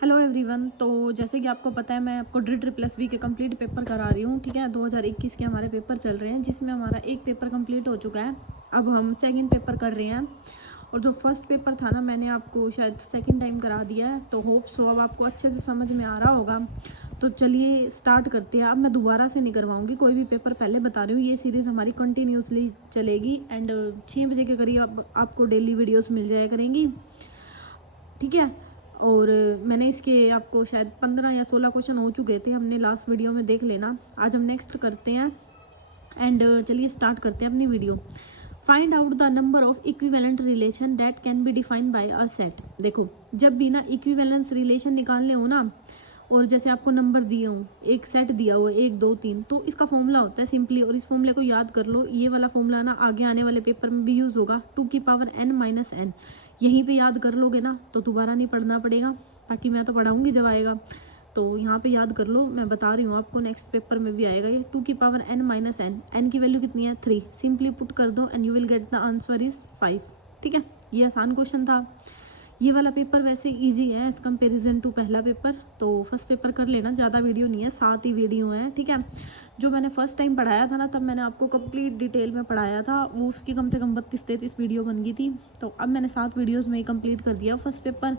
Hello everyone. तो जैसे कि आपको पता है मैं आपको ड्री के कंप्लीट पेपर करा रही हूँ। ठीक है, 2021 के हमारे पेपर चल रहे हैं जिसमें हमारा एक पेपर कंप्लीट हो चुका है। अब हम सेकंड पेपर कर रहे हैं और जो फर्स्ट पेपर था ना मैंने आपको शायद सेकंड टाइम करा दिया है, तो होप सो अब आपको अच्छे से समझ में आ रहा होगा। तो चलिए स्टार्ट करते हैं। अब मैं दोबारा से नहीं करवाऊँगी कोई भी पेपर, पहले बता रही हूँ ये सीरीज़ हमारी कंटिन्यूसली चलेगी एंड 6 बजे के करीब आपको डेली वीडियोज़ मिल जाया करेंगी। ठीक है, और मैंने इसके आपको शायद 15 या 16 क्वेश्चन हो चुके थे, हमने लास्ट वीडियो में देख लेना। आज हम नेक्स्ट करते हैं एंड चलिए स्टार्ट करते हैं अपनी video. Find out the number of equivalent relation that can be defined by a set. देखो जब भी ना इक्विवेलेंस रिलेशन निकालने हो ना, और जैसे आपको नंबर दिए हो, एक सेट दिया हो 1 2 3, तो इसका फॉर्मूला होता है सिंपली, और इस फॉर्मूले को याद कर लो। ये वाला फॉर्मूला ना आगे आने वाले पेपर में भी यूज़ होगा, 2 की पावर n माइनस n। यहीं पे याद कर लोगे ना तो दोबारा नहीं पढ़ना पड़ेगा, बाकी मैं तो पढ़ाऊँगी जब आएगा, तो यहाँ पे याद कर लो। मैं बता रही हूँ आपको नेक्स्ट पेपर में भी आएगा ये 2 की power n minus n। n की वैल्यू कितनी है 3, सिंपली पुट कर दो and you will get the answer is 5। ठीक है, ये आसान क्वेश्चन था। ये वाला पेपर वैसे इजी है एज कंपेरिजन टू पहला पेपर, तो फर्स्ट पेपर कर लेना, ज़्यादा वीडियो नहीं है, 7 ही वीडियो हैं। ठीक है, जो मैंने फर्स्ट टाइम पढ़ाया था ना तब मैंने आपको कंप्लीट डिटेल में पढ़ाया था, वो उसकी कम से कम 32-33 वीडियो बन गई थी। तो अब मैंने 7 वीडियोज़ में ही कंप्लीट कर दिया फर्स्ट पेपर,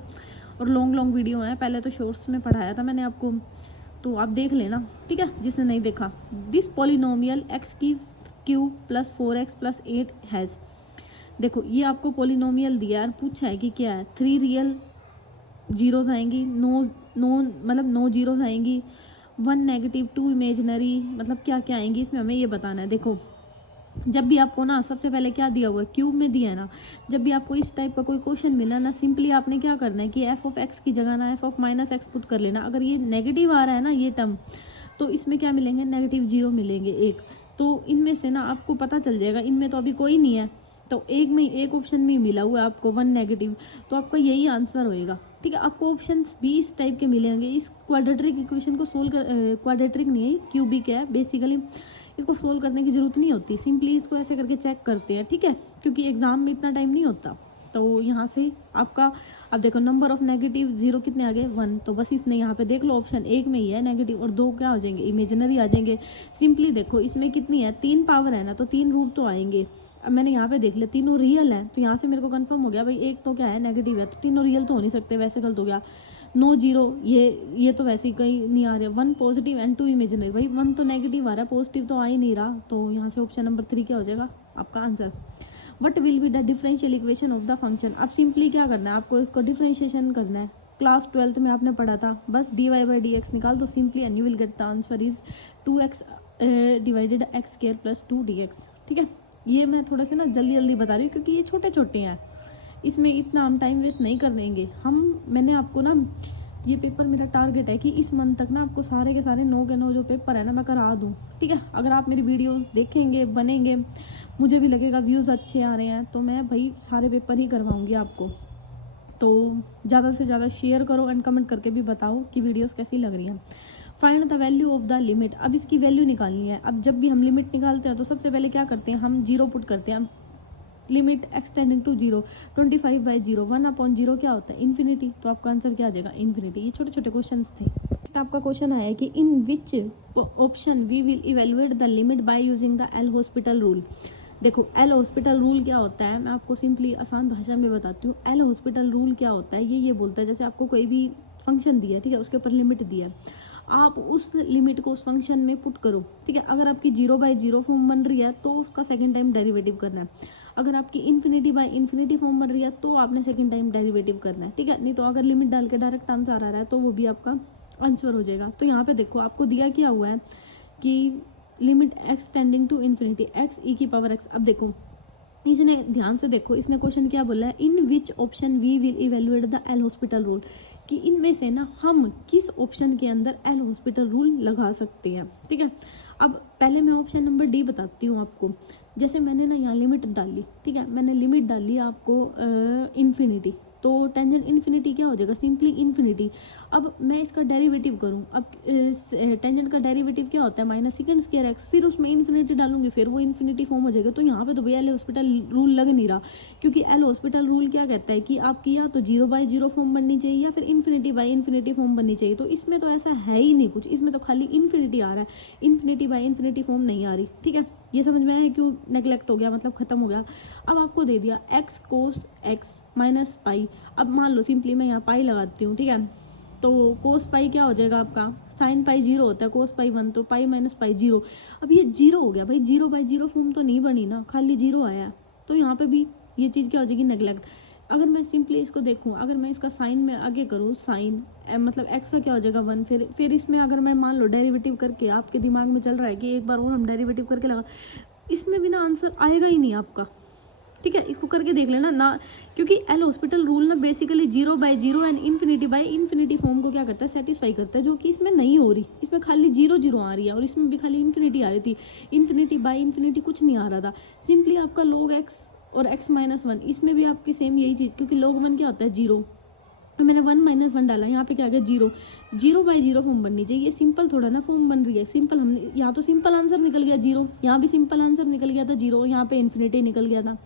और लॉन्ग लॉन्ग वीडियो हैं। पहले तो शॉर्ट्स में पढ़ाया था मैंने आपको, तो आप देख लेना। ठीक है, जिसने नहीं देखा। दिस पॉलिनोमियल एक्स की cube plus 4x plus 8 has. देखो ये आपको पॉलिनोमियल दिया है, पूछा है कि क्या है। 3 रियल जीरोज आएंगी, नो जीरोज आएंगी, 1 नेगेटिव, 2 इमेजिनरी, मतलब क्या क्या आएंगी इसमें हमें ये बताना है। देखो जब भी आपको ना सबसे पहले क्या दिया हुआ है, क्यूब में दिया है ना, जब भी आपको इस टाइप का कोई क्वेश्चन मिला ना, सिंपली आपने क्या करना है कि एफ ऑफ एक्स की जगह ना F of minus x put कर लेना। अगर ये नेगेटिव आ रहा है ना ये टर्म, तो इसमें क्या मिलेंगे, नेगेटिव 0 मिलेंगे एक। तो इनमें से ना आपको पता चल जाएगा, इनमें तो अभी कोई नहीं है, तो एक ऑप्शन में मिला हुआ है आपको 1 नेगेटिव, तो आपका यही आंसर होएगा। ठीक है, आपको ऑप्शन भी इस टाइप के मिलेंगे। इस क्वाड्रेटिक इक्वेशन को सोल्व कर, क्वाड्रेटिक नहीं है क्यूबिक है बेसिकली, इसको सोल्व करने की ज़रूरत नहीं होती, सिंपली इसको ऐसे करके चेक करते हैं। ठीक है, क्योंकि एग्जाम में इतना टाइम नहीं होता, तो यहाँ से आपका अब देखो नंबर ऑफ नेगेटिव 0 कितने आ गए 1, तो बस इसने यहाँ पे देख लो ऑप्शन एक में ही है नेगेटिव, और 2 क्या हो जाएंगे, इमेजिनरी आ जाएंगे। सिंपली देखो इसमें कितनी है, 3 पावर है ना, तो 3 रूट तो आएंगे। अब मैंने यहाँ पे देख लिया तीनों रियल है, तो यहाँ से मेरे को कंफर्म हो गया भाई एक तो क्या है नेगेटिव है, तो तीनों रियल तो हो नहीं सकते, वैसे गलत हो गया। नो जीरो, ये तो वैसे ही कहीं नहीं आ रहा। 1 पॉजिटिव एंड 2 इमेजिनरी, भाई 1 तो नेगेटिव आ रहा है, पॉजिटिव तो आ ही नहीं रहा, तो यहाँ से ऑप्शन नंबर 3 क्या हो जाएगा आपका answer. What will be the differential equation of the function. अब सिंपली क्या करना है आपको, इसको डिफरेंशिएशन करना है, क्लास 12th में आपने पढ़ा था, बस dy बाई डी एक्स निकाल दो simply and you will get the answer is 2x divided x square plus 2 dx। ठीक है, ये मैं थोड़ा से ना जल्दी जल्दी बता रही हूँ क्योंकि ये छोटे छोटे हैं, इसमें इतना हम टाइम वेस्ट नहीं कर देंगे। मैंने आपको ना ये पेपर, मेरा टारगेट है कि इस मंथ तक ना आपको सारे के सारे 9 के 9 जो पेपर है ना मैं करा दूँ। ठीक है, अगर आप मेरी वीडियोस देखेंगे, बनेंगे, मुझे भी लगेगा व्यूज़ अच्छे आ रहे हैं, तो मैं भाई सारे पेपर ही करवाऊँगी आपको। तो ज़्यादा से ज़्यादा शेयर करो एंड कमेंट करके भी बताओ कि वीडियोस कैसी लग रही हैं। Find the value of the limit. अब इसकी वैल्यू निकालनी है। अब जब भी हम लिमिट निकालते हैं तो सबसे पहले क्या करते हैं, हम 0 पुट करते हैं। Limit x tending to 0, 25 by 0, 1/0 क्या होता है इन्फिनिटी, तो आपका आंसर क्या आ जाएगा इन्फिनिटी। ये छोटे छोटे क्वेश्चन थे। आपका क्वेश्चन आया कि in which option we will evaluate the limit by using the L hospital rule. देखो एल हॉस्पिटल रूल क्या होता है, मैं आपको सिंपली आसान भाषा में बताती हूँ। एल हॉस्पिटल रूल क्या होता है, ये बोलता है जैसे आपको कोई भी फंक्शन दिया है, ठीक है, उसके ऊपर लिमिट दिया है, आप उस लिमिट को उस फंक्शन में पुट करो। ठीक है, अगर आपकी 0/0 फॉर्म बन रही है तो उसका सेकेंड टाइम डेरिवेटिव करना है। अगर आपकी इन्फिनिटी बाई इन्फिनिटी फॉर्म बन रही है तो आपने सेकेंड टाइम डेरिवेटिव करना है। ठीक है, नहीं तो अगर लिमिट डाल के डायरेक्ट आंसर आ रहा है तो वो भी आपका आंसर हो जाएगा। तो यहाँ पे देखो आपको दिया क्या हुआ है कि limit x tending to infinity x e की पावर एक्स। अब देखो इसने ध्यान से देखो, इसने क्वेश्चन क्या बोला है, in which option we will evaluate the L hospital rule, कि इनमें से ना हम किस ऑप्शन के अंदर एल हॉस्पिटल रूल लगा सकते हैं। ठीक है, अब पहले मैं ऑप्शन नंबर डी बताती हूँ आपको। जैसे मैंने ना यहाँ लिमिट डाली, ठीक है, मैंने लिमिट डाली आपको इन्फिनिटी, तो टेंजेंट इन्फिनिटी क्या हो जाएगा, सिंपली इन्फिनिटी। अब मैं इसका डेरिवेटिव करूँ, अब टेंजेंट का डेरिवेटिव क्या होता है, माइनस सेकंड स्क्वायर एक्स, फिर उसमें इन्फिनिटी डालूंगी, फिर वो इन्फिनिटी फॉर्म हो जाएगा। तो यहाँ पे तो भैया एल हॉस्पिटल रूल लग नहीं रहा, क्योंकि एल हॉस्पिटल रूल क्या कहता है कि आपकी या तो 0/0 फॉर्म बननी चाहिए या फिर इन्फिनिटी फॉर्म बननी चाहिए। तो इसमें तो ऐसा है ही नहीं कुछ, इसमें तो खाली इन्फिनिटी आ रहा है, इन्फिनिटी फॉर्म नहीं आ रही। ठीक है, ये समझ में आया क्यों नेगलेक्ट हो गया, मतलब खत्म हो गया। अब आपको दे दिया x cos x minus pi. अब मान लो सिंपली मैं यहाँ पाई लगाती हूँ, ठीक है, तो कोस पाई क्या हो जाएगा आपका, साइन पाई 0 होता है, कोस पाई 1, तो पाई माइनस पाई 0। अब ये 0 हो गया भाई, 0/0 फॉर्म तो नहीं बनी ना, खाली 0 आया है, तो यहाँ पे भी ये चीज़ क्या हो जाएगी, नेगलेक्ट। अगर मैं सिंपली इसको देखूँ, अगर मैं इसका साइन में आगे करूँ, साइन मतलब एक्स का क्या हो जाएगा 1, फिर इसमें अगर मैं मान लो डेरिवेटिव करके, आपके दिमाग में चल रहा है कि एक बार और हम डेरिवेटिव करके लगा, इसमें भी ना आंसर आएगा ही नहीं आपका। ठीक है, इसको करके देख लेना ना, क्योंकि एल हॉस्पिटल रूल ना बेसिकली 0/0 एंड इन्फिनिटी फॉर्म को क्या करता है, सेटिस्फाई करता है, जो कि इसमें नहीं हो रही। इसमें खाली 0/0 आ रही है और इसमें भी खाली इन्फिनिटी आ रही थी, इन्फिनिटी कुछ नहीं आ रहा था। सिंपली आपका log x और x-1, इसमें भी आपकी सेम यही चीज़, क्योंकि log 1 क्या होता है 0, मैंने 1 - 1 डाला, यहाँ पे क्या आ गया 0/0 फॉर्म बननी चाहिए। ये सिंपल थोड़ा ना फॉर्म बन रही है, सिंपल हमने यहाँ तो सिंपल आंसर निकल गया 0, यहाँ भी सिंपल आंसर निकल गया था 0, यहाँ पे इन्फिनिटी निकल गया था।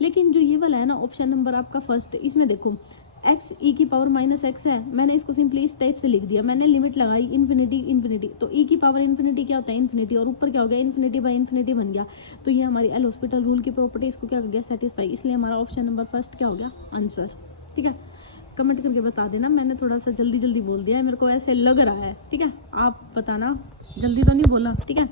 लेकिन जो ये वाला है ना ऑप्शन नंबर आपका फर्स्ट, इसमें देखो x e⁻⁻x है, मैंने इसको सिंपली इस टाइप से लिख दिया, मैंने लिमिट लगाई इन्फिनिटी, तो e⁻⁻∞ क्या होता है इन्फिनिटी, और ऊपर क्या हो गया इन्फिनिटी बन गया। तो ये हमारी एल हॉस्पिटल रूल की प्रॉपर्टी इसको क्या कर गया, सेटिस्फाई, इसलिए हमारा ऑप्शन नंबर फर्स्ट क्या हो गया, आंसर। ठीक है, कमेंट करके बता देना, मैंने थोड़ा सा जल्दी बोल दिया है, मेरे को ऐसे लग रहा है। ठीक है, आप बताना जल्दी तो नहीं बोला। ठीक है,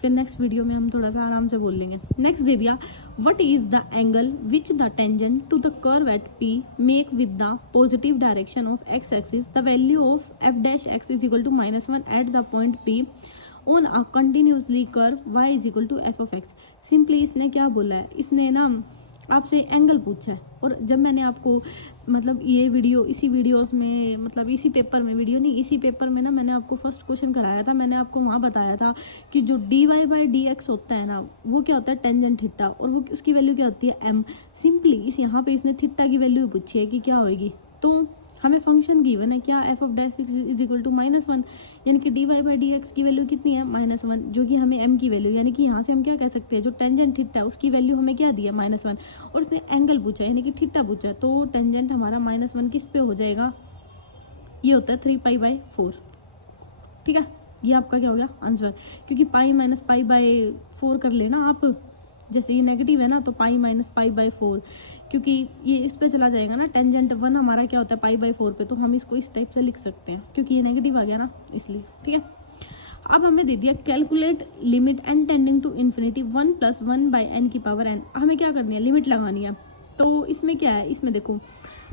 फिर नेक्स्ट वीडियो में हम थोड़ा सा आराम से बोल लेंगे। नेक्स्ट दे दिया, what is the angle which the tangent to the curve at P make with the positive direction of x axis, the value of f'(x) is equal to -1 at the point P on a continuously curve y is equal to f(x)। Simply इसने क्या बोला है, इसने ना आपसे angle पूछा है, और जब मैंने आपको मतलब ये वीडियो इसी वीडियोस में, मतलब इसी पेपर में, वीडियो नहीं इसी पेपर में ना मैंने आपको फर्स्ट क्वेश्चन कराया था, मैंने आपको वहाँ बताया था कि जो dy/dx होता है ना, वो क्या होता है टेंजेंट थीटा, और वो उसकी वैल्यू क्या होती है m। सिंपली इस यहाँ पे इसने थीटा की वैल्यू पूछी है कि क्या होएगी, तो हमें फंक्शन गिवन है क्या, f(x) इज इक्वल टू -1, यानी कि dy/dx की वैल्यू कितनी है -1, जो कि हमें m की वैल्यू, यानी कि यहाँ से हम क्या कह सकते हैं, जो टेंजेंट थीटा है उसकी वैल्यू हमें क्या दिया -1, और इसने एंगल पूछा है यानी कि थीटा पूछा है, तो टेंजेंट हमारा -1 किस पे हो जाएगा, ये होता है 3π/4। ठीक है, ये आपका क्या हो गया आंसर, क्योंकि π-π/4 कर लेना आप, जैसे ये नेगेटिव है ना तो π-π/4, क्योंकि ये इस पे चला जाएगा ना, टेंजेंट 1 हमारा क्या होता है π/4 पे, तो हम इसको इस टाइप से लिख सकते हैं, क्योंकि ये नेगेटिव आ गया ना इसलिए। ठीक है, अब हमें दे दिया calculate limit n tending to infinity 1 + 1/n⁴n। हमें क्या करनी है, लिमिट लगानी है। तो इसमें क्या है, इसमें देखो,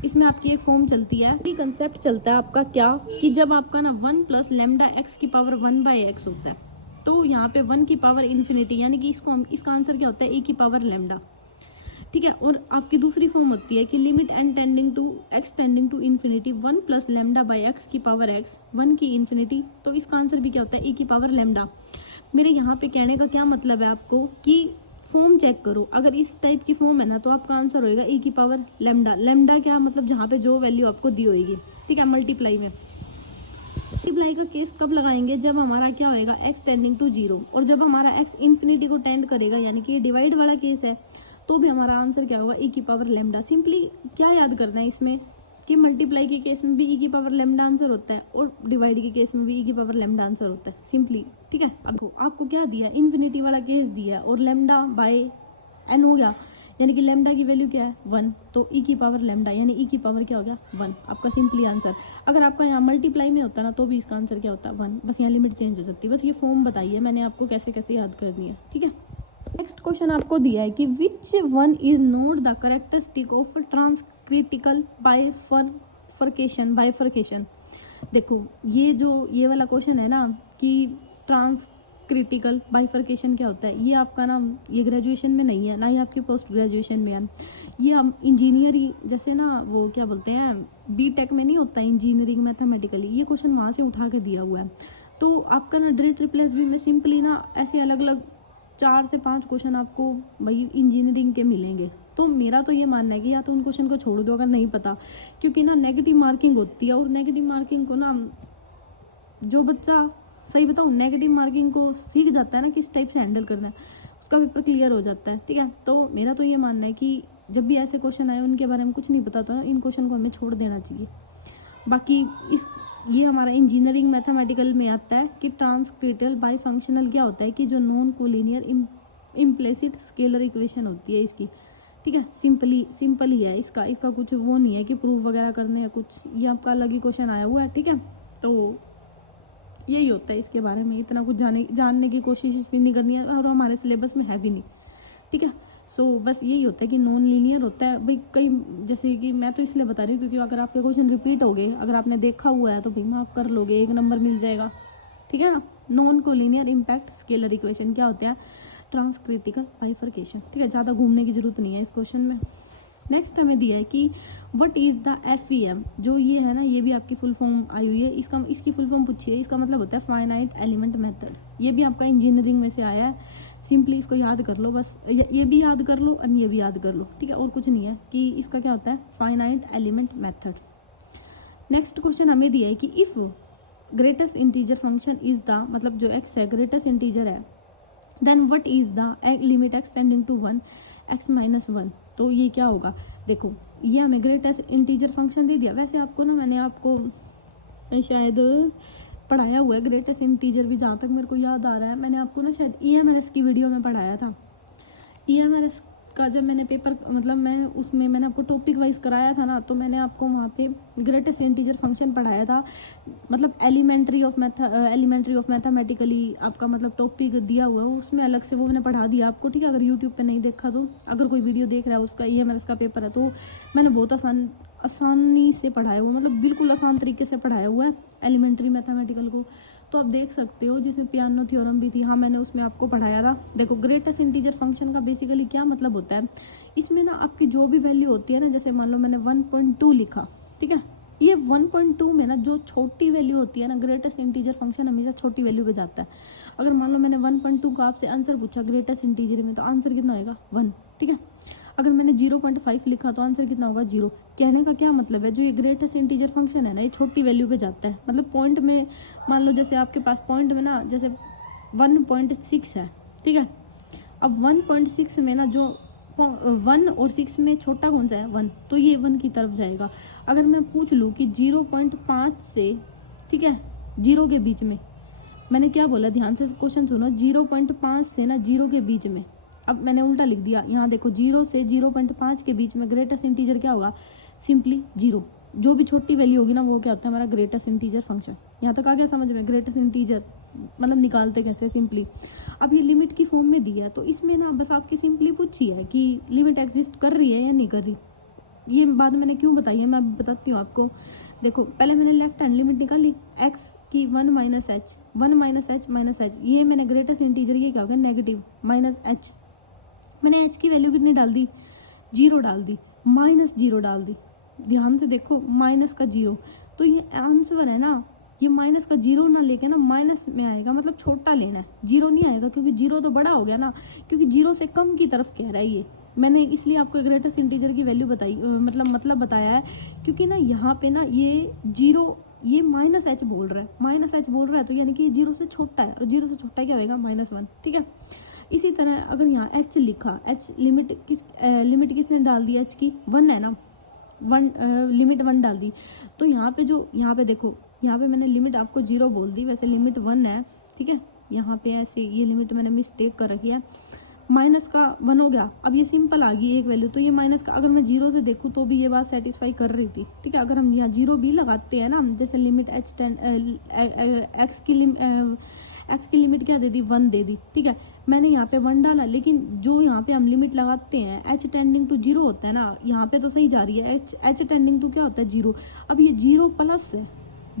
इसमें आपकी एक फॉर्म चलती है, ये कंसेप्ट चलता है आपका क्या, कि जब आपका ना 1 + λx⁴ 1/x होता है, तो यहाँ पे 1 की पावर इन्फिनिटी, यानी कि इसको हम, इसका आंसर क्या होता है e⁻λ। ठीक है, और आपकी दूसरी फॉर्म होती है कि limit n tending to infinity 1 + λ/x⁴x 1 की इन्फिनिटी, तो इसका आंसर भी क्या होता है e⁻λ। मेरे यहाँ पे कहने का क्या मतलब है आपको, कि फॉर्म चेक करो, अगर इस टाइप की फॉर्म है ना तो आपका आंसर होएगा e⁻λ। लैम्डा क्या मतलब, जहाँ पे जो वैल्यू आपको दी होगी। ठीक है, मल्टीप्लाई में, मल्टीप्लाई का केस कब लगाएंगे, जब हमारा क्या होएगा x टेंडिंग टू 0, और जब हमारा x इन्फिनिटी को टेंड करेगा, यानी कि ये डिवाइड वाला केस है, तो भी हमारा आंसर क्या होगा e⁻λ। सिंपली क्या याद करना है इसमें, कि मल्टीप्लाई के केस में भी e⁻λ आंसर होता है, और डिवाइड के केस में भी e⁻λ आंसर होता है, सिंपली। ठीक है, अब आपको क्या दिया, इन्फिनिटी वाला केस दिया है, और λ/n हो गया, यानी कि लैम्डा की वैल्यू क्या है 1, तो e⁻λ यानी e की पावर क्या हो गया 1, आपका सिंपली आंसर। अगर आपका यहाँ मल्टीप्लाई में होता ना तो भी इसका आंसर क्या होता 1, बस यहाँ लिमिट चेंज हो सकती है। बस ये फॉर्म बताइए मैंने आपको कैसे कैसे याद करनी है। ठीक है, नेक्स्ट क्वेश्चन आपको दिया है कि which one is not the characteristic of transcritical bifurcation. देखो ये वाला क्वेश्चन है ना, कि ट्रांसक्रिटिकल बाइफरकेशन क्या होता है, ये आपका ना, ये ग्रेजुएशन में नहीं है ना, ये आपके पोस्ट ग्रेजुएशन में है। ये हम इंजीनियरिंग जैसे ना, वो क्या बोलते हैं, बीटेक में नहीं होता इंजीनियरिंग मैथमेटिकली, ये क्वेश्चन वहाँ से उठा के दिया हुआ है। तो आपका ना DSSB में सिंपली ना ऐसे अलग अलग 4 से 5 क्वेश्चन आपको भाई इंजीनियरिंग के मिलेंगे, तो मेरा तो ये मानना है कि या तो उन क्वेश्चन को छोड़ दो अगर नहीं पता, क्योंकि ना नेगेटिव मार्किंग होती है और नेगेटिव मार्किंग को ना जो बच्चा, सही बताऊँ, नेगेटिव मार्किंग को सीख जाता है ना किस टाइप से हैंडल करना है, उसका पेपर क्लियर हो जाता है। ठीक है, तो मेरा तो ये मानना है कि जब भी ऐसे क्वेश्चन आए उनके बारे में कुछ नहीं पता तो इन क्वेश्चन को हमें छोड़ देना चाहिए। बाकी ये हमारा इंजीनियरिंग मैथमेटिकल में आता है कि ट्रांसक्रिटिकल बाई फंक्शनल क्या होता है कि जो non collinear implicit scalar equation होती है इसकी। ठीक है, सिंपल ही है इसका कुछ वो नहीं है कि प्रूफ वगैरह करने या कुछ, ये आपका अलग ही क्वेश्चन आया हुआ है। ठीक है, तो यही होता है इसके बारे में, इतना कुछ जानने की कोशिश भी नहीं करनी है और हमारे सिलेबस में है भी नहीं। ठीक है, सो बस यही होता है कि नॉन लीनियर होता है भाई। कई जैसे कि मैं तो इसलिए बता रही हूँ क्योंकि अगर आपके क्वेश्चन रिपीट हो गए, अगर आपने देखा हुआ है तो भाई मार्क कर लोगे, 1 नंबर मिल जाएगा। ठीक है ना, non collinear impact scalar equation क्या होते हैं, ट्रांसक्रिटिकल बाइफरकेशन। ठीक है, ज़्यादा घूमने की जरूरत नहीं है इस क्वेश्चन में। नेक्स्ट हमें दिया है कि व्हाट इज़ द FEM, जो ये है ना, ये भी आपकी फुल फॉर्म आई हुई है, इसकी फुल फॉर्म पूछी है, इसका मतलब होता है फाइनाइट एलिमेंट मेथड। ये भी आपका इंजीनियरिंग में से आया है, सिंपली इसको याद कर लो बस, ये भी याद कर लो और ये भी याद कर लो। ठीक है, और कुछ नहीं है कि इसका क्या होता है, finite element method. Next question हमें दिया है कि if greatest integer function is the, मतलब जो x है ग्रेटेस्ट इंटीजर है, then what is the limit x tending to 1 x - 1। तो ये क्या होगा, देखो ये हमें ग्रेटेस्ट इंटीजर फंक्शन दे दिया। वैसे आपको ना, मैंने आपको शायद पढ़ाया हुआ है ग्रेटेस्ट इंटीजर भी, जहाँ तक मेरे को याद आ रहा है मैंने आपको ना शायद EMRS की वीडियो में पढ़ाया था। EMRS का जब मैंने पेपर, मतलब मैंने आपको टॉपिक वाइज कराया था ना, तो मैंने आपको वहाँ पे ग्रेटेस्ट इंटीजर फंक्शन पढ़ाया था, मतलब एलिमेंट्री ऑफ मैथमेटिकली आपका मतलब टॉपिक दिया हुआ है उसमें अलग से, वो मैंने पढ़ा दिया आपको। ठीक है, अगर यूट्यूब पे नहीं देखा तो, अगर कोई वीडियो देख रहा है उसका EMRS का पेपर है, तो मैंने बहुत आसानी से पढ़ाया हुआ, मतलब बिल्कुल आसान तरीके से पढ़ाया हुआ है एलिमेंट्री मैथमेटिकल को, तो आप देख सकते हो, जिसमें पियानो थ्योरम भी थी। हाँ, मैंने उसमें आपको पढ़ाया था। देखो ग्रेटेस्ट इंटीजर फंक्शन का बेसिकली क्या मतलब होता है, इसमें ना आपकी जो भी वैल्यू होती है ना, जैसे मान लो मैंने 1.2 लिखा, ठीक है, ये 1.2 में ना जो छोटी वैल्यू होती है ना, ग्रेटेस्ट इंटीजर फंक्शन हमेशा छोटी वैल्यू पे जाता है। अगर मान लो मैंने 1.2 का आपसे आंसर पूछा ग्रेटेस्ट इंटीजर में, तो आंसर कितना होगा, 1। ठीक है, अगर मैंने 0.5 लिखा तो आंसर कितना होगा, 0। कहने का क्या मतलब है, जो ये ग्रेटेस्ट इंटीजर फंक्शन है ना, ये छोटी वैल्यू पे जाता है। मतलब पॉइंट में मान लो, जैसे आपके पास पॉइंट में ना जैसे 1.6 है, ठीक है, अब 1.6 में ना जो 1 और 6 में छोटा कौन सा है, 1, तो ये 1 की तरफ जाएगा। अगर मैं पूछ लूँ कि 0.5 से, ठीक है, 0 के बीच में, मैंने क्या बोला, ध्यान से क्वेश्चन सुनो, 0.5 से ना 0 के बीच में, अब मैंने उल्टा लिख दिया यहाँ देखो, 0 से 0.5 के बीच में ग्रेटेस्ट इंटीजर क्या होगा, सिंपली 0। जो भी छोटी वैल्यू होगी ना, वो क्या होता है, हमारा ग्रेटेस्ट इंटीजर फंक्शन। यहाँ तक आ गया समझ में, ग्रेटेस्ट इंटीजर मतलब निकालते कैसे, सिंपली। अब ये लिमिट की फॉर्म में दिया है, तो इसमें ना बस आपकी सिंपली पूछी है कि लिमिट एग्जिस्ट कर रही है या नहीं कर रही। ये बात मैंने क्यों बताई है, मैं बताती हूँ आपको। देखो पहले मैंने लेफ्ट हैंड लिमिट निकाली x की 1 - h, 1 - h, ये मैंने ग्रेटेस्ट इंटीजर, ये क्या हो गया, नेगेटिव -h। मैंने h की वैल्यू कितनी डाल दी, 0 डाल दी, -0 डाल दी। ध्यान से देखो, माइनस का 0, तो ये आंसर है ना, ये माइनस का 0 ना लेके ना माइनस में आएगा, मतलब छोटा लेना है, 0 नहीं आएगा, क्योंकि 0 तो बड़ा हो गया ना, क्योंकि 0 से कम की तरफ कह रहा है ये। मैंने इसलिए आपको ग्रेटेस्ट इंटीजर की वैल्यू बताई, मतलब बताया है, क्योंकि ना यहाँ पे ना ये 0, ये -h बोल रहा है, -h बोल रहा है, तो यानी कि 0 से छोटा है, और 0 से छोटा क्या होगा, -1। ठीक है, इसी तरह अगर यहाँ h लिखा, h लिमिट किसने डाल दी, h की 1 है ना, 1 लिमिट 1 डाल दी, तो यहाँ पे देखो, यहाँ पे मैंने लिमिट आपको 0 बोल दी, वैसे लिमिट 1 है। ठीक है, यहाँ पे ऐसे ये लिमिट मैंने मिस्टेक कर रखी है, माइनस का 1 हो गया। अब ये सिंपल आ गई एक वैल्यू, तो ये माइनस का, अगर मैं 0 से देखूँ तो भी ये बात सेटिस्फाई कर रही थी। ठीक है, अगर हम यहाँ 0 भी लगाते हैं ना, जैसे लिमिट x की लिमिट क्या दे दी, 1 दे दी। ठीक है, मैंने यहाँ पे 1 डाला, लेकिन जो यहाँ पे हम लिमिट लगाते हैं h टेंडिंग टू 0 होता है ना, यहाँ पे तो सही जा रही है, h टेंडिंग टू क्या होता है, 0। अब ये 0 प्लस है,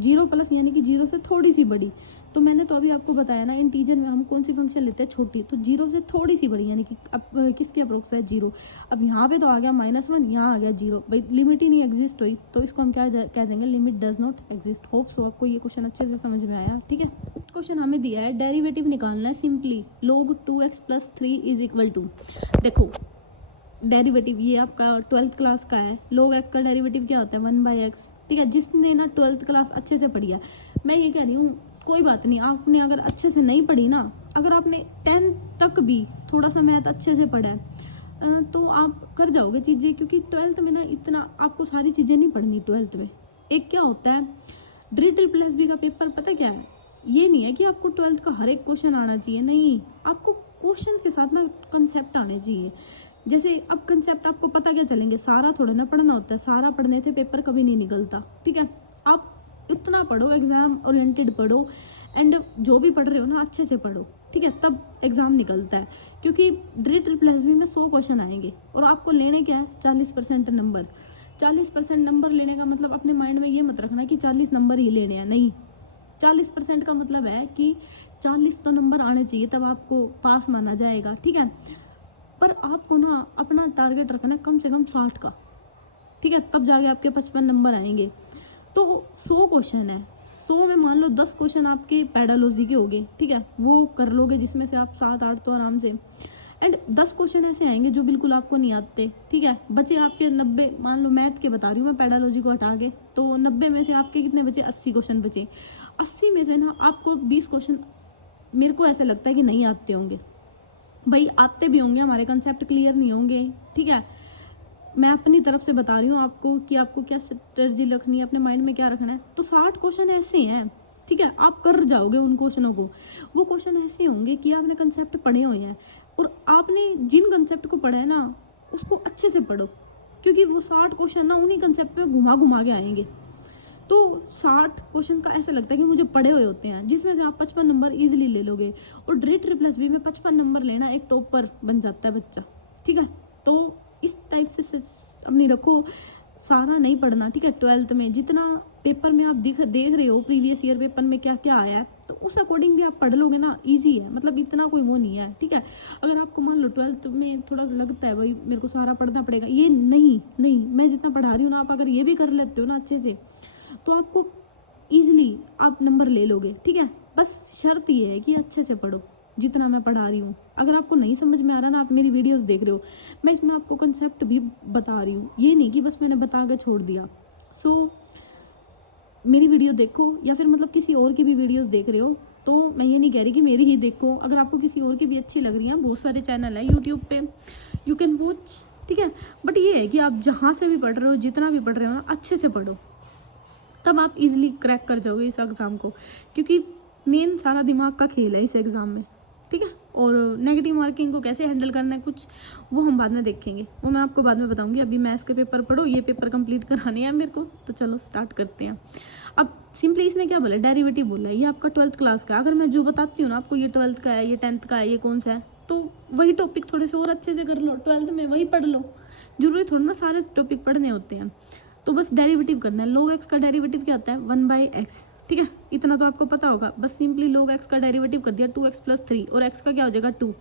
0 प्लस यानी कि 0 से थोड़ी सी बड़ी। तो मैंने तो अभी आपको बताया ना, इंटीजर में हम कौन सी फंक्शन लेते हैं, छोटी, तो 0 से थोड़ी सी बड़ी, यानी कि अब किसके अप्रोक्स है, 0। अब यहाँ पे तो आ गया -1, यहाँ आ गया 0, भाई लिमिट ही नहीं एग्जिस्ट हुई, तो इसको हम क्या कह देंगे, limit does not exist. Hope so आपको ये क्वेश्चन अच्छे से समझ में आया। ठीक है, क्वेश्चन हमें दिया है, डेरिवेटिव निकालना है, सिंपली log 2x + 3 = देखो डेरिवेटिव, ये आपका 12th क्लास का है। log x का डेरिवेटिव क्या होता है 1/x, ठीक है। जिसने ना 12th क्लास अच्छे से पढ़ी है, मैं ये कह रही हूँ कोई बात नहीं, आपने अगर अच्छे से नहीं पढ़ी ना, अगर आपने 10th तक भी थोड़ा सा मैथ अच्छे से पढ़ा है तो आप कर जाओगे चीज़ें, क्योंकि 12th में ना इतना आपको सारी चीज़ें नहीं पढ़नी। 12th में एक क्या होता है DREE का पेपर, पता क्या है, ये नहीं है कि आपको 12th का हर एक क्वेश्चन आना चाहिए, नहीं, आपको क्वेश्चन के साथ ना कंसेप्ट आने चाहिए। जैसे अब कंसेप्ट आपको पता क्या चलेंगे, सारा थोड़ा ना पढ़ना होता है, सारा पढ़ने से पेपर कभी नहीं निकलता, ठीक है। आप इतना पढ़ो, एग्जाम ओरिएंटेड पढ़ो, एंड जो भी पढ़ रहे हो ना अच्छे से पढ़ो, ठीक है, तब एग्जाम निकलता है। क्योंकि DREE में 100 क्वेश्चन आएंगे और आपको लेने क्या है 40% नंबर। 40% नंबर लेने का मतलब अपने माइंड में ये मत रखना कि 40 नंबर ही लेने हैं, नहीं, 40% का मतलब है कि 40 तो नंबर आने चाहिए, तब आपको पास माना जाएगा, ठीक है। पर आपको ना अपना टारगेट रखना है कम से कम 60 का, ठीक है, तब जाके आपके 55 नंबर आएंगे। तो 100 क्वेश्चन है, 100 में मान लो 10 क्वेश्चन आपके पैडालॉजी के हो गए, ठीक है, वो कर लोगे, जिसमें से आप 7-8 तो आराम से, एंड 10 क्वेश्चन ऐसे आएंगे जो बिल्कुल आपको नहीं आते, ठीक है। बचे आपके 90, मान लो मैथ के बता रही हूँ मैं, पैडालॉजी को हटा के, तो 90 में से आपके कितने बचे, 80 क्वेश्चन बचे। 80 में से ना आपको 20 क्वेश्चन मेरे को ऐसे लगता है कि नहीं आते होंगे, भाई आते भी होंगे, हमारे कंसेप्ट क्लियर नहीं होंगे, ठीक है। मैं अपनी तरफ से बता रही हूँ आपको कि आपको क्या स्ट्रेटजी रखनी है, अपने माइंड में क्या रखना है। तो 60 क्वेश्चन ऐसे हैं, ठीक है, आप कर जाओगे उन क्वेश्चनों को। वो क्वेश्चन ऐसे होंगे कि आपने कंसेप्ट पढ़े हुए हैं, और आपने जिन कंसेप्ट को पढ़ा है ना उसको अच्छे से पढ़ो, क्योंकि वो 60 क्वेश्चन ना उन्हीं कंसेप्ट पे घुमा घुमा के आएंगे। तो 60 क्वेश्चन का ऐसा लगता है कि मुझे पढ़े हुए होते हैं, जिसमें से आप 55 नंबर इजीली ले लोगे। और DREE में 55 नंबर लेना एक टॉपर बन जाता है बच्चा, ठीक है। तो इस टाइप से अपनी रखो, सारा नहीं पढ़ना, ठीक है। 12th में जितना पेपर में आप देख रहे हो प्रीवियस ईयर पेपर में क्या क्या आया है, तो उस अकॉर्डिंग भी आप पढ़ लोगे ना, इजी है, मतलब इतना कोई वो नहीं है, ठीक है। अगर आपको मान लो 12th में थोड़ा लगता है भाई मेरे को सारा पढ़ना पड़ेगा, ये नहीं, मैं जितना पढ़ा रही हूँ ना, आप अगर ये भी कर लेते हो ना अच्छे से, तो आपको ईजिली आप नंबर ले लोगे, ठीक है। बस शर्त ये है कि अच्छे से पढ़ो जितना मैं पढ़ा रही हूँ। अगर आपको नहीं समझ में आ रहा ना, आप मेरी वीडियोस देख रहे हो, मैं इसमें आपको कंसेप्ट भी बता रही हूँ, ये नहीं कि बस मैंने बता के छोड़ दिया। सो मेरी वीडियो देखो, या फिर मतलब किसी और की भी वीडियोस देख रहे हो, तो मैं ये नहीं कह रही कि मेरी ही देखो, अगर आपको किसी और की भी अच्छी लग रही है, बहुत सारे चैनल है यूट्यूब पे, यू कैन वॉच, ठीक है। बट ये है कि आप जहाँ से भी पढ़ रहे हो, जितना भी पढ़ रहे हो ना, अच्छे से पढ़ो, तब आप इजीली क्रैक कर जाओगे इस एग्ज़ाम को, क्योंकि मेन सारा दिमाग का खेल है इस एग्ज़ाम में, ठीक है। और नेगेटिव मार्किंग को कैसे हैंडल करना है कुछ, वो हम बाद में देखेंगे, वो मैं आपको बाद में बताऊंगी। अभी मैथ्स के पेपर पढ़ो, ये पेपर कंप्लीट कराने हैं मेरे को, तो चलो स्टार्ट करते हैं। अब सिंपली इसमें क्या बोला, डेरिवेटिव बोला है, ये आपका 12th क्लास का। अगर मैं जो बताती हूँ ना आपको, ये 12th का है, ये 10th का है, ये कौन सा है, तो वही टॉपिक थोड़े से और अच्छे से कर लो, 12th में वही पढ़ लो, जरूरी थोड़ा ना सारे टॉपिक पढ़ने होते हैं। तो बस डेरिवेटिव करना है। log x का डेरिवेटिव क्या होता है 1/x, ठीक है, इतना तो आपको पता होगा। बस सिंपली log x का डेरिवेटिव कर दिया 2x + 3, और x का क्या हो जाएगा 2।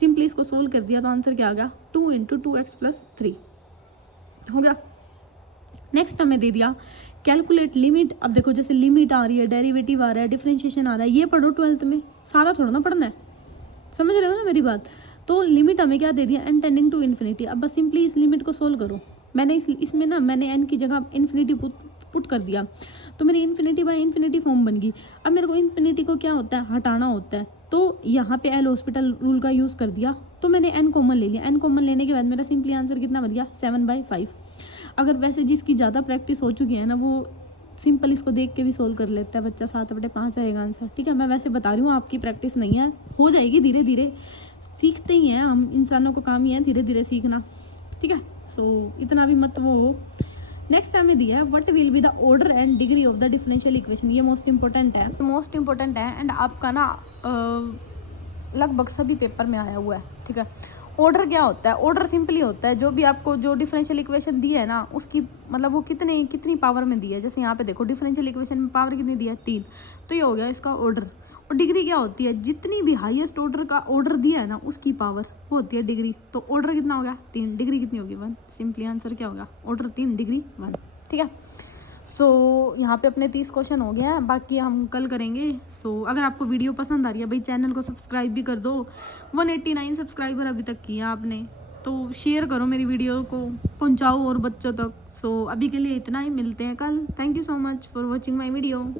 सिंपली इसको सोल्व कर दिया तो आंसर क्या आ गया 2 × 2x + 3 हो गया। नेक्स्ट हमें दे दिया कैलकुलेट लिमिट। अब देखो जैसे लिमिट आ रही है, डेरिवेटिव आ रहा है, डिफरेंशिएशन आ रहा है, ये पढ़ो 12th में, सारा थोड़ा ना पढ़ना है, समझ रहे हो ना मेरी बात। तो लिमिट हमें क्या दे दिया n टेंडिंग टू इन्फिनिटी। अब बस सिंपली इस लिमिट को सोल्व करो। मैंने इसमें ना मैंने n की जगह इन्फिनिटी पुट कर दिया, तो मेरी इन्फिनिटी फॉर्म बन गई। अब मेरे को इन्फिनिटी को क्या होता है हटाना होता है, तो यहाँ पे एल हॉस्पिटल रूल का यूज़ कर दिया, तो मैंने n कॉमन ले लिया। n कॉमन लेने के बाद मेरा सिंपली आंसर कितना बन गया 7/5। अगर वैसे जिसकी ज़्यादा प्रैक्टिस हो चुकी है ना, वो सिंपल इसको देख के भी सोल्व कर लेता है बच्चा, 7/5 आएगा आंसर, ठीक है। मैं वैसे बता रही हूँ, आपकी प्रैक्टिस नहीं है, हो जाएगी धीरे धीरे, सीखते ही हैं हम, इंसानों को काम ही है धीरे धीरे सीखना, ठीक है। सो इतना भी मत वो। नेक्स्ट हमें दिया है what will be the order and degree of the differential equation. ये मोस्ट इंपॉर्टेंट है एंड आपका ना लगभग सभी पेपर में आया हुआ है, ठीक है। ऑर्डर क्या होता है, ऑर्डर सिंपली होता है जो भी आपको जो डिफरेंशियल इक्वेशन दी है ना, उसकी मतलब वो कितनी पावर में दी है। जैसे यहाँ पे देखो डिफरेंशियल इक्वेशन में पावर कितनी दी है 3, तो ये हो गया इसका ऑर्डर। और डिग्री क्या होती है, जितनी भी हाईएस्ट ऑर्डर का ऑर्डर दिया है ना उसकी पावर वो होती है डिग्री। तो ऑर्डर कितना हो गया 3, डिग्री कितनी होगी 1। सिंपली आंसर क्या होगा ऑर्डर 3 डिग्री 1, ठीक है। सो यहाँ पे अपने 30 क्वेश्चन हो गए हैं, बाकी हम कल करेंगे। सो अगर आपको वीडियो पसंद आ रही है भाई, चैनल को सब्सक्राइब भी कर दो। 189 सब्सक्राइबर अभी तक किया आपने, तो शेयर करो मेरी वीडियो को, पहुंचाओ और बच्चों तक। सो अभी के लिए इतना ही, मिलते हैं कल। Thank you so much for watching my video.